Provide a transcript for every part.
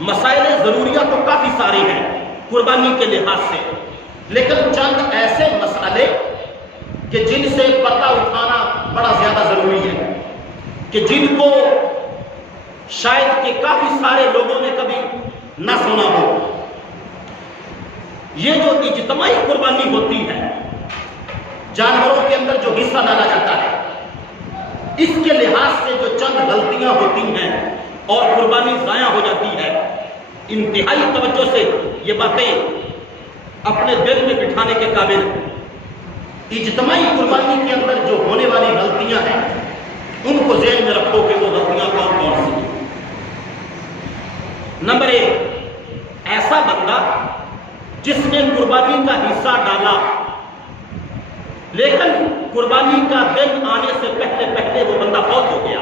مسائل ضروریہ تو کافی سارے ہیں قربانی کے لحاظ سے، لیکن چند ایسے مسئلے کہ جن سے پردہ اٹھانا بڑا زیادہ ضروری ہے، کہ جن کو شاید کہ کافی سارے لوگوں نے کبھی نہ سنا ہو۔ یہ جو اجتماعی قربانی ہوتی ہے، جانوروں کے اندر جو حصہ ڈالا جاتا ہے، اس کے لحاظ سے جو چند غلطیاں ہوتی ہیں اور قربانی ضائع ہو جاتی ہے، انتہائی توجہ سے یہ باتیں اپنے دل میں بٹھانے کے قابل ہیں۔ اجتماعی قربانی کے اندر جو ہونے والی غلطیاں ہیں، ان کو ذہن میں رکھو کہ وہ غلطیاں کون کون سی ہیں۔ نمبر 1، ایسا بندہ جس نے قربانی کا حصہ ڈالا لیکن قربانی کا دن آنے سے پہلے وہ بندہ فوت ہو گیا۔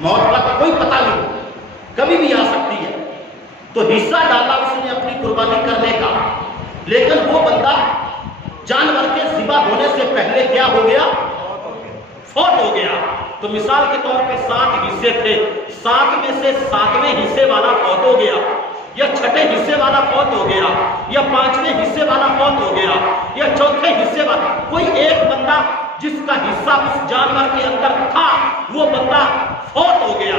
موت کا تو کوئی پتہ نہیں، کبھی بھی آ سکتی ہے، تو حصہ ڈالا اس نے اپنی قربانی کرنے کا، لیکن وہ بندہ جانور کے ذبح ہونے سے پہلے کیا ہو گیا؟ فوت ہو گیا۔ تو مثال کے طور پہ 7 حصے تھے، 7 میں سے 7ویں حصے والا فوت ہو گیا، یا 6 حصے والا فوت ہو گیا، یا 5ویں حصے والا فوت ہو گیا، یا 4تھے حصے والا، کوئی ایک بندہ جس کا حصہ اس جانور کے اندر تھا وہ بندہ فوت ہو گیا۔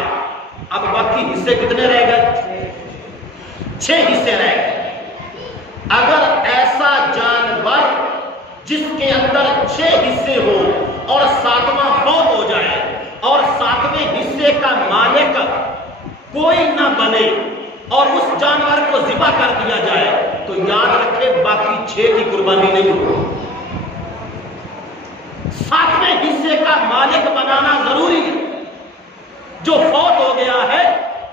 اب باقی حصے کتنے رہ گئے؟ 6 حصے رہ گئے۔ اگر ایسا جانور جس کے اندر 6 حصے ہو اور 7واں فوت ہو جائے اور 7ویں حصے کا مالک کوئی نہ بنے اور اس جانور کو ذبح کر دیا جائے، تو یاد رکھے باقی 6 کی قربانی نہیں ہو۔ 7ویں حصے کا مالک بنانا ضروری ہے۔ جو فوت ہو گیا ہے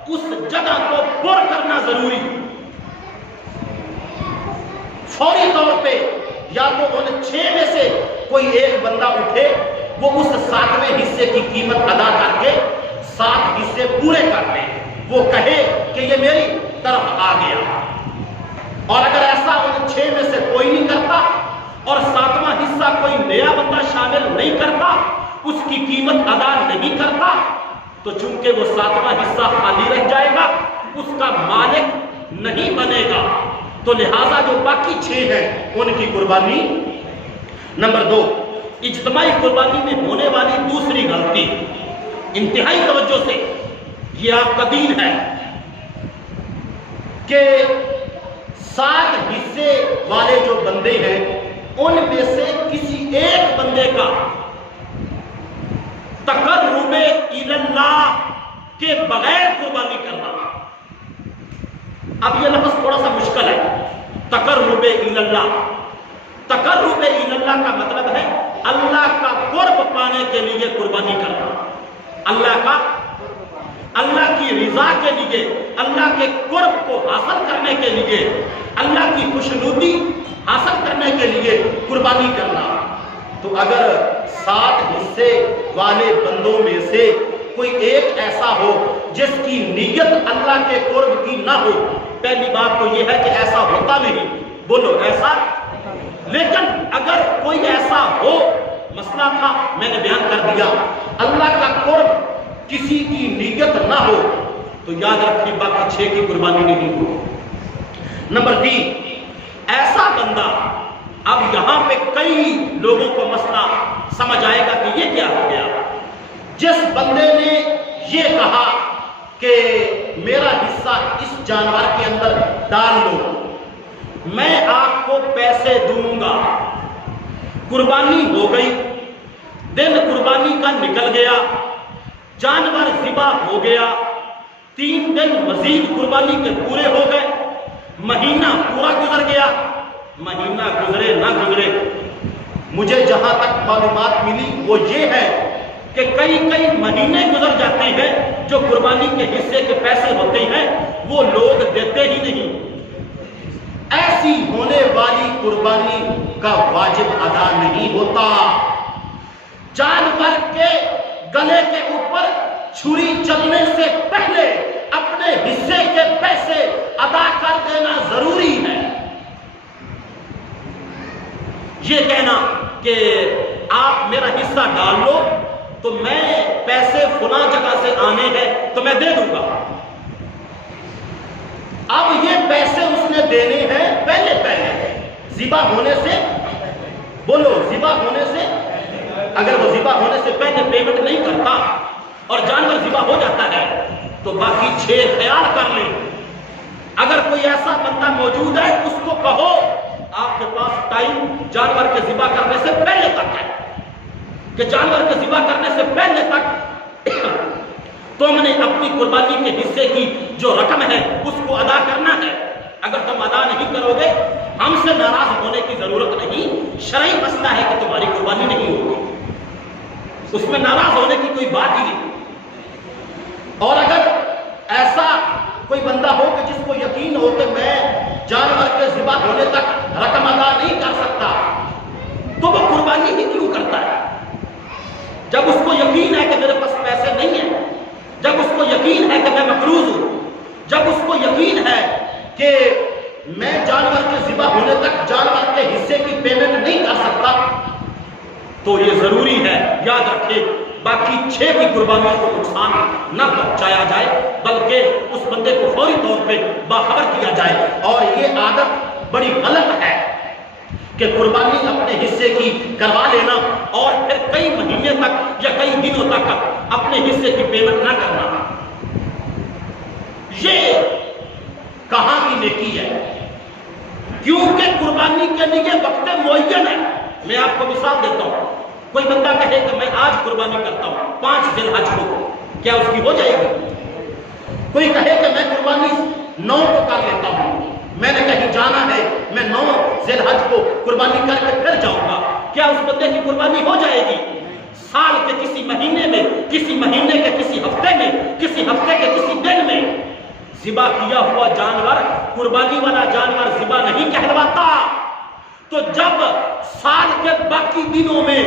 اس جگہ کو پر کرنا ضروری ہے۔ فوری طور پہ یا تو ان 6 میں سے کوئی ایک بندہ اٹھے، وہ اس 7ویں حصے کی قیمت ادا کر کے 7 حصے پورے کر دے، وہ کہے کہ یہ میری طرف آ گیا۔ اور اگر ایسا ان 6 میں سے کوئی نہیں کرتا اور 7واں حصہ کوئی نیا بندہ شامل نہیں کرتا، اس کی قیمت ادا نہیں کرتا، تو چونکہ وہ 7واں حصہ خالی رہ جائے گا، اس کا مالک نہیں بنے گا، تو لہذا جو باقی 6 ہیں ان کی قربانی۔ نمبر 2، اجتماعی قربانی میں ہونے والی دوسری غلطی، انتہائی توجہ سے یہ آپ کا دین ہے، کہ 7 حصے والے جو بندے ہیں ان میں سے کسی ایک بندے کا تقرب اللہ کے بغیر قربانی کرنا۔ اب یہ لفظ تھوڑا سا مشکل ہے، تقرب اللہ۔ تقرب اللہ کا مطلب ہے اللہ کا قرب پانے کے لیے قربانی کرنا، اللہ کی رضا کے لیے، اللہ کے قرب کو حاصل کرنے کے لیے، اللہ کی خوشنودی حاصل کرنے کے لیے قربانی کرنا۔ تو اگر 7 حصے والے بندوں میں سے کوئی ایک ایسا ہو جس کی نیت اللہ کے قرب کی نہ ہو، پہلی بات تو یہ ہے کہ ایسا ہوتا نہیں، بولو ایسا۔ لیکن اگر کوئی ایسا ہو، مسئلہ تھا میں نے بیان کر دیا، اللہ کا قرب کسی کی نیت نہ ہو، تو یاد رکھیں باقی 6 کی قربانی نہیں ہو۔ نمبر 3، ایسا بندہ، اب یہاں پہ کئی لوگوں کو مسئلہ سمجھ آئے گا کہ یہ کیا ہو گیا۔ جس بندے نے یہ کہا کہ میرا حصہ اس جانور کے اندر ڈال لو، میں آپ کو پیسے دوں گا، قربانی ہو گئی، دن قربانی کا نکل گیا، جانور ذبح ہو گیا، 3 دن مزید قربانی کے پورے ہو گئے، مہینہ پورا گزر گیا، مہینہ گزرے نہ گزرے، مجھے جہاں تک معلومات ملی وہ یہ ہے کہ کئی مہینے گزر جاتے ہیں، جو قربانی کے حصے کے پیسے ہوتے ہیں وہ لوگ دیتے ہی نہیں۔ ایسی ہونے والی قربانی کا واجب ادا نہیں ہوتا۔ جانور کے گلے کے اوپر چھری چلنے سے پہلے اپنے حصے کے پیسے ادا کر دینا ضروری ہے۔ یہ کہنا کہ آپ میرا حصہ ڈال لو تو میں پیسے فلاں جگہ سے آنے ہیں تو میں دے دوں گا، ذبح ہونے سے، بولو ذبح ہونے سے، اگر وہ ذبح ہونے سے پہلے پیمنٹ نہیں کرتا اور جانور ذبح ہو جاتا ہے تو باقی 6 خیال کر لیں۔ اگر کوئی ایسا بندہ موجود ہے اس کو کہو آپ کے پاس ٹائم جانور کے ذبح کرنے سے پہلے تک ہے کہ جانور کے ذبح کرنے سے پہلے تک تم نے اپنی قربانی کے حصے کی جو رقم ہے اس کو ادا کرنا ہے۔ اگر تم ادا نہیں کرو گے ہم سے ناراض ہونے کی ضرورت نہیں، شرعی مسئلہ ہے کہ تمہاری قربانی نہیں ہوگی، اس میں ناراض ہونے کی کوئی بات ہی نہیں۔ اور اگر ایسا کوئی بندہ ہو کہ جس کو یقین ہو کہ میں جانور کے ذبح ہونے تک رقم ادا نہیں کر سکتا تو وہ قربانی ہی کیوں کرتا ہے؟ جب اس کو یقین ہے کہ میرے پاس پیسے نہیں ہیں، جب اس کو یقین ہے کہ میں مقروض ہوں، جب اس کو یقین ہے کہ میں جانور کے ذبح ہونے تک جانور کے حصے کی پیمنٹ نہیں کر سکتا تو یہ ضروری ہے یاد رکھے باقی 6 کی قربانیوں کو نقصان نہ پہنچایا جائے بلکہ اس بندے کو فوری طور پہ باخبر کیا جائے۔ اور یہ عادت بڑی غلط ہے کہ قربانی اپنے حصے کی کروا لینا اور پھر کئی مہینے تک یا کئی دنوں تک اپنے حصے کی پیمنٹ نہ کرنا، یہ کہاں کی نیکی ہے؟ کیونکہ قربانی کے لیے وقت معین ہے۔ میں آپ کو مثال دیتا ہوں، کوئی بندہ کہے کہ میں آج قربانی کرتا ہوں 5 ذی الحج کو، کیا اس کی ہو جائے گی؟ کوئی کہے کہ میں قربانی 9 کو کر لیتا ہوں، میں نے کہیں جانا ہے میں 9 ذی الحج کو قربانی کر کے پھر جاؤں گا، کیا اس بندے کی قربانی ہو جائے گی؟ سال کے کسی مہینے میں، کسی مہینے کے کسی ہفتے میں، کسی ہفتے کے کسی دن میں ذبح کیا ہوا جانور قربانی والا جانور ذبح نہیں کہلواتا۔ تو جب سال کے باقی دنوں میں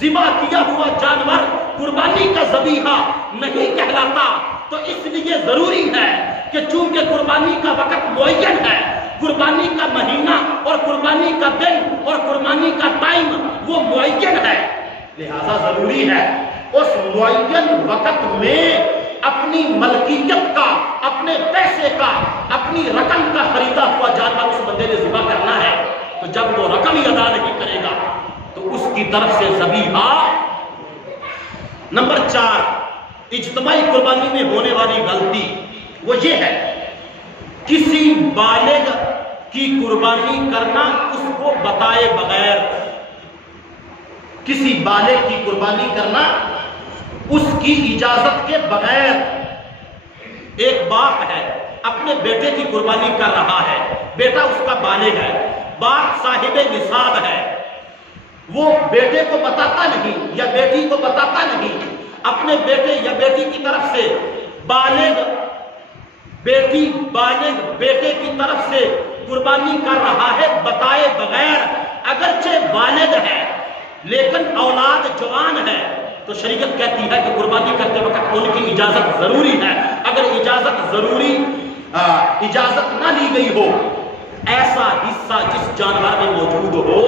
ذبح کیا ہوا جانور قربانی کا ذبیحہ نہیں کہلاتا تو اس لیے ضروری ہے کہ چونکہ قربانی کا وقت معین ہے، قربانی کا مہینہ اور قربانی کا دن اور قربانی کا ٹائم وہ معین ہے، لہذا ضروری ہے اس معین وقت میں اپنی ملکیت کا، اپنے پیسے کا، اپنی رقم کا خریدا ہوا جانور اس بندے نے ذبح کرنا ہے۔ تو جب وہ رقم ہی ادا نہیں کرے گا تو اس کی طرف سے ذبیحہ۔ نمبر 4 اجتماعی قربانی میں ہونے والی غلطی وہ یہ ہے کسی بالغ کی قربانی کرنا اس کو بتائے بغیر، کسی بالغ کی قربانی کرنا اس کی اجازت کے بغیر۔ ایک باپ ہے اپنے بیٹے کی قربانی کر رہا ہے، بیٹا اس کا بالغ ہے، باپ صاحب نصاب ہے، وہ بیٹے کو بتاتا نہیں یا بیٹی کو بتاتا نہیں، اپنے بیٹے یا بیٹی کی طرف سے بالغ بیٹی بالغ بیٹے کی طرف سے قربانی کر رہا ہے بتائے بغیر، اگرچہ بالغ ہے لیکن اولاد جوان ہے تو شریعت کہتی ہے کہ قربانی کرتے وقت ان کی اجازت ضروری ہے۔ اگر اجازت نہ لی گئی ہو، ایسا حصہ جس جانور میں موجود ہو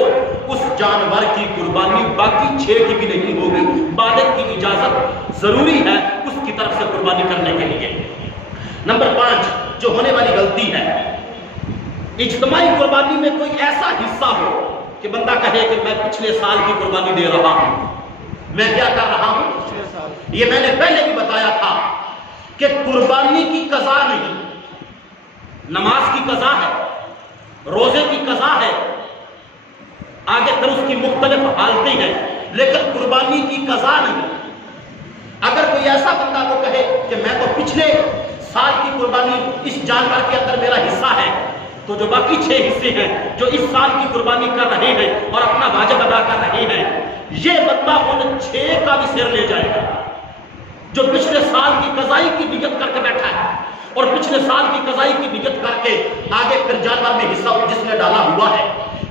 اس جانور کی قربانی باقی 6 کی بھی نہیں ہوگی، بالغ کی اجازت ضروری ہے اس کی طرف سے قربانی کرنے کے لیے۔ نمبر 5 جو ہونے والی غلطی ہے، اجتماعی قربانی میں کوئی ایسا حصہ ہو کہ بندہ کہے کہ میں پچھلے سال کی قربانی دے رہا ہوں، میں کیا کر رہا ہوں؟ یہ میں نے پہلے بھی بتایا تھا کہ قربانی کی قضا نہیں، نماز کی قضا ہے، روزے کی قضا ہے، آگے پھر اس کی مختلف حالتیں ہیں، لیکن قربانی کی قضا نہیں۔ اگر کوئی ایسا بندہ کو کہے کہ میں تو پچھلے سال کی قربانی اس جانور کے اندر میرا حصہ ہے، تو جو باقی 6 حصے ہیں جو اس سال کی قربانی کر رہے ہیں اور اپنا واجب ادا کر رہے ہیں، یہ بندہ ان 6 کا بھی سر لے جائے گا۔ جو پچھلے سال کی قضائی کی نیت کر کے بیٹھا ہے اور پچھلے سال کی قضائی کی نیت کر کے آگے پھر جانور میں حصہ جس نے ڈالا ہوا ہے،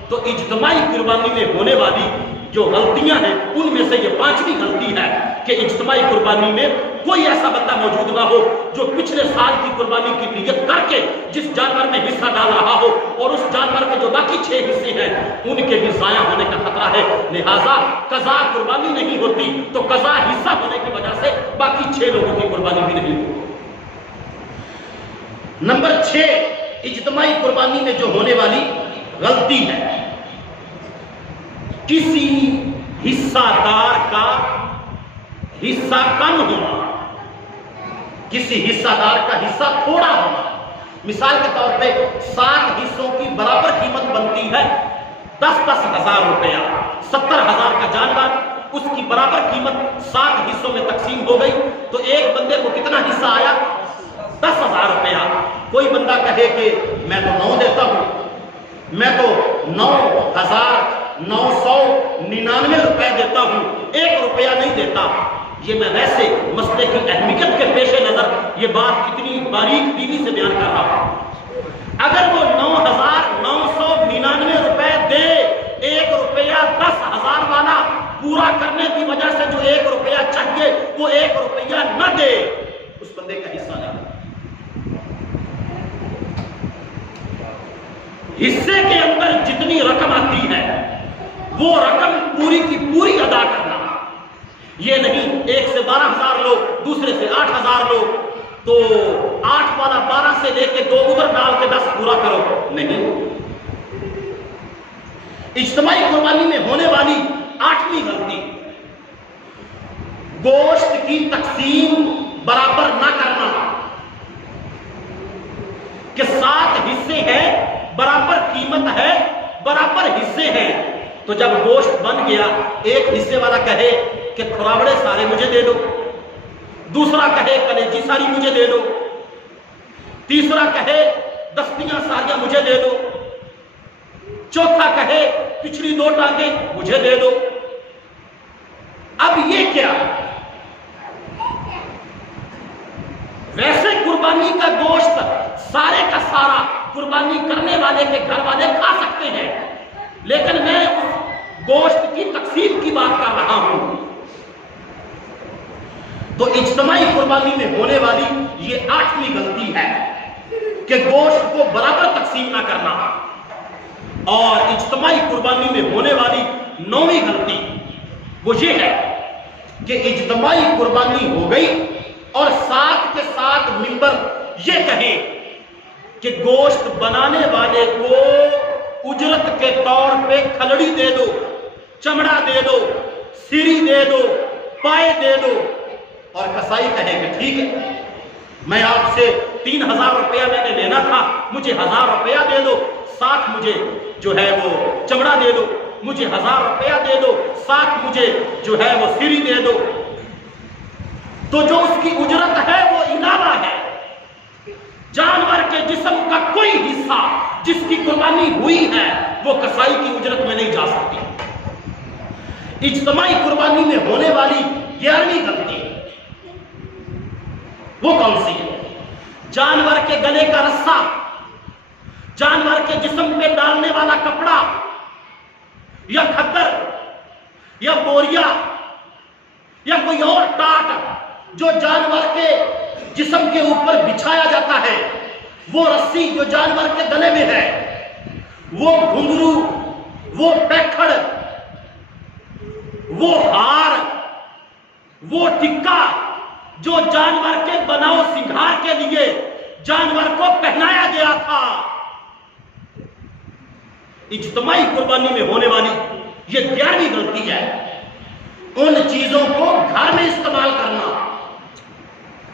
تو اجتماعی قربانی میں ہونے والی جو غلطیاں ہیں ان میں سے یہ 5ویں غلطی ہے کہ اجتماعی قربانی میں کوئی ایسا بندہ موجود نہ ہو جو پچھلے سال کی قربانی کی نیت کر کے جس جانور میں حصہ ڈال رہا ہو اور اس جانور کے جو باقی 6 حصے ہیں ان کے بھی ضائع ہونے کا خطرہ ہے، لہذا قضا قربانی نہیں ہوتی تو قضا حصہ ہونے کی وجہ سے باقی 6 لوگوں کی قربانی بھی نہیں ہوتی۔ نمبر 6 اجتماعی قربانی میں جو ہونے والی غلطی ہے کسی حصہ دار کا حصہ کم ہونا، کسی حصہ دار کا حصہ تھوڑا ہونا۔ مثال کے طور پہ 7 حصوں کی برابر قیمت بنتی ہے 10-10 ہزار روپیہ۔ 70,000 کا جانور، اس کی برابر قیمت 7 حصوں میں تقسیم ہو گئی تو ایک بندے کو کتنا حصہ آیا؟ 10,000 روپیہ۔ کوئی بندہ کہے کہ میں تو 9 دیتا ہوں، میں تو 9,999 روپے دیتا ہوں، 1 روپیہ نہیں دیتا۔ یہ میں ویسے مسئلے کی اہمیت کے پیش نظر یہ بات اتنی باریک بینی سے بیان کر رہا ہوں۔ اگر وہ 9,999 روپے دے، 1 روپیہ 10,000 والا پورا کرنے کی وجہ سے جو 1 روپیہ چاہیے وہ 1 روپیہ نہ دے، اس بندے کا حصہ نہیں۔ حصے کے اندر جتنی رقم آتی ہے وہ رقم پوری کی پوری ادا کرنا۔ یہ نہیں 1 سے 12,000 لو، دوسرے سے 8,000 لو، تو 8 والا 12 سے لے کے 2 ادھر ڈال کے 10 پورا کرو، نہیں۔ اجتماعی قربانی میں ہونے والی 8ویں غلطی، گوشت کی تقسیم برابر نہ کرنا، کہ 7 حصے ہیں، برابر قیمت ہے، برابر حصے ہیں، تو جب گوشت بن گیا ایک حصے والا کہے کہ کھراوڑے سارے مجھے دے دو، دوسرا کہے کلیجی ساری مجھے دے دو، تیسرا کہے دستیاں ساریاں مجھے دے دو، چوتھا کہے پچھلی 2 ٹانگیں مجھے دے دو۔ اب یہ کیا؟ ویسے قربانی کا گوشت سارے کا سارا قربانی کرنے والے کے گھر والے کھا سکتے ہیں، لیکن میں اس گوشت کی تقسیم کی بات کر رہا ہوں۔ تو اجتماعی قربانی میں ہونے والی یہ 8ویں غلطی ہے کہ گوشت کو برابر تقسیم نہ کرنا، اور اجتماعی قربانی میں ہونے والی 9ویں غلطی وہ یہ ہے کہ اجتماعی قربانی ہو گئی اور ساتھ کے ساتھ ممبر یہ کہیں کہ گوشت بنانے والے کو اجرت کے طور پہ کھلڑی دے دو، چمڑا دے دو، سیری دے دو، پائے دے دو، اور کسائی کہے کہ ٹھیک ہے میں آپ سے 3,000 روپیہ میں نے لینا تھا، مجھے 1,000 روپیہ دے دو، ساتھ مجھے جو ہے وہ چمڑا دے دو، مجھے 1,000 روپیہ دے دو، ساتھ مجھے جو ہے وہ سیری دے دو۔ تو جو اس کی اجرت ہے وہ علاوہ ہے، جانور کے جسم کا کوئی حصہ جس کی قربانی ہوئی ہے وہ کسائی کی اجرت میں نہیں جا سکتی۔ اجتماعی قربانی میں ہونے والی 11ویں غلطی وہ کون سی ہے؟ جانور کے گلے کا رسہ، جانور کے جسم پہ ڈالنے والا کپڑا یا کھدر یا بوریا یا کوئی اور ٹاٹ جو جانور کے جسم کے اوپر بچھایا جاتا ہے، وہ رسی جو جانور کے گلے میں ہے، وہ گھنگرو، وہ پیکھڑ، وہ ہار، وہ ٹکا جو جانور کے بناؤ سنگھار کے لیے جانور کو پہنایا گیا تھا۔ اجتماعی قربانی میں ہونے والی یہ 11ویں غلطی ہے، ان چیزوں کو گھر میں استعمال کرنا،